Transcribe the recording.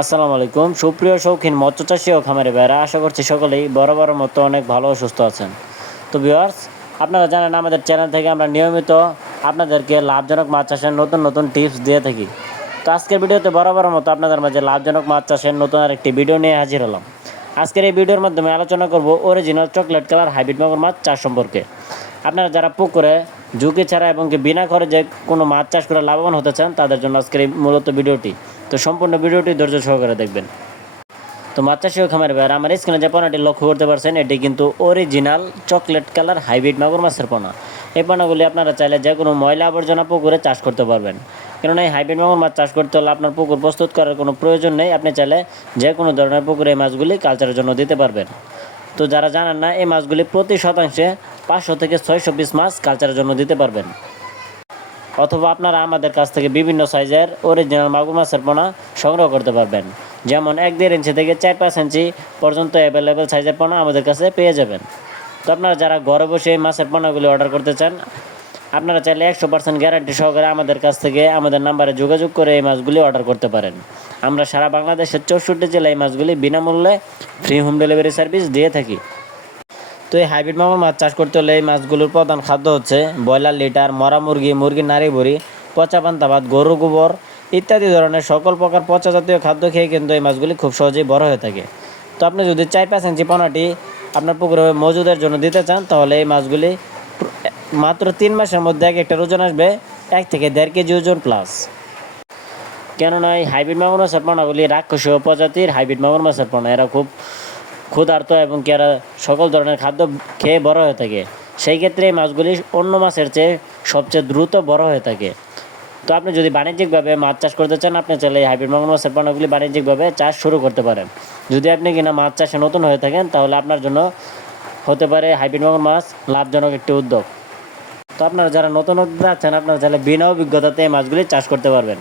আসসালামু আলাইকুম সুপ্রিয় শৌখিন মৎস্য চাষী ও খামারি ভাইরা, আশা করছি সকলেই বরাবর মতো অনেক ভালো ও সুস্থ আছেন। তো ভিউয়ার্স, আপনারা জানেন আমাদের চ্যানেল থেকে আমরা নিয়মিত আপনাদেরকে লাভজনক মাছ চাষের নতুন নতুন টিপস দিয়ে থাকি। তো আজকের ভিডিওতে বরাবর মতো আপনাদের মাঝে লাভজনক মাছ চাষের নতুন আরেকটি ভিডিও নিয়ে হাজির হলাম। আজকের এই ভিডিওর মাধ্যমে আলোচনা করব অরিজিনাল চকলেট কালার হাইব্রিড মাগুর মাছ চাষ সম্পর্কে। আপনারা যারা পুকুরে ঝুঁকি ছাড়া এবং বিনা খরচে কোনো মাছ চাষ করে লাভবান হতে চান, তাদের জন্য আজকের এই মূলত ভিডিওটি। তো সম্পূর্ণ ভিডিওটি ধৈর্য সহকারে দেখবেন। তো মাছ চাষি ও খামারি ভাইরা, আমার স্ক্রিনে যে পোনাটি লক্ষ্য করতে পারছেন, এটি কিন্তু অরিজিনাল চকলেট কালার হাইব্রিড মাগুর মাছের পোনা। এই পোনাগুলি আপনারা চাইলে যে কোনো ময়লা আবর্জনা পুকুরে চাষ করতে পারবেন। কেননা এই হাইব্রিড মাগুর মাছ চাষ করতে হলে আপনার পুকুর প্রস্তুত করার কোনো প্রয়োজন নেই। আপনি চাইলে যে কোনো ধরনের পুকুরে এই মাছগুলি কালচারের জন্য দিতে পারবেন। তো যারা জানেন না, এই মাছগুলি প্রতি শতাংশে 500 থেকে 600 পিস মাছ কালচারের জন্য দিতে পারবেন। অথবা আপনারা আমাদের কাছ থেকে বিভিন্ন সাইজের অরিজিনাল মাগুর মাছের পোনা সংগ্রহ করতে পারবেন। যেমন 1-1.5 ইঞ্চি থেকে 4-5 ইঞ্চি পর্যন্ত অ্যাভেলেবেল সাইজের পোনা আমাদের কাছে পেয়ে যাবেন। তো আপনারা যারা ঘরে বসে এই মাছের পোনাগুলি অর্ডার করতে চান, আপনারা চাইলে 100% গ্যারান্টি সহকারে আমাদের কাছ থেকে আমাদের নাম্বারে যোগাযোগ করে এই মাছগুলি অর্ডার করতে পারেন। আমরা সারা বাংলাদেশের 64 জেলায় এই মাছগুলি বিনামূল্যে ফ্রি হোম ডেলিভারি সার্ভিস দিয়ে থাকি। তো এই হাইব্রিড মাগুর মাছ চাষ করতে হলে এই মাছগুলোর প্রধান খাদ্য হচ্ছে ব্রয়লার লিটার, মরা মুরগি, মুরগির নাড়ি ভুড়ি, পচা পান্তা ভাত, গরু গোবর ইত্যাদি ধরনের সকল প্রকার পচা জাতীয় খাদ্য খেয়ে কিন্তু এই মাছগুলি খুব সহজেই বড় হয়ে থাকে। তো আপনি যদি 4-5 ইঞ্চি পোনাটি আপনার পুকুরে মজুদের জন্য দিতে চান, তাহলে এই মাছগুলি মাত্র 3 মাসের মধ্যে এক একটা ওজন আসবে 1 থেকে 1.5 কেজি ওজন প্লাস। কেননা এই হাইব্রিড মাগুর মাছের পোনাগুলি রাক্ষসীয় প্রজাতির হাইব্রিড মাগুর মাছের পোনা। এরা খুব ক্ষুধার্ত এবং এরা সকল ধরনের খাদ্য খেয়ে বড় হয়ে থাকে। সেই ক্ষেত্রে এই মাছগুলি অন্য মাছের চেয়ে সবচেয়ে দ্রুত বড় হয়ে থাকে। তো আপনি যদি বাণিজ্যিকভাবে মাছ চাষ করতে চান, আপনি চাইলে এই হাইব্রিড মাগুর মাছের পোনাগুলি বাণিজ্যিকভাবে চাষ শুরু করতে পারেন। যদি আপনি কিনা মাছ চাষে নতুন হয়ে থাকেন, তাহলে আপনার জন্য হতে পারে হাইব্রিড মাগুর মাছ লাভজনক একটি উদ্যোগ। তো আপনারা যারা নতুন উদ্যোক্তা আছেন, আপনারা চাইলে বিনা অভিজ্ঞতাতে এই মাছগুলি চাষ করতে পারবেন।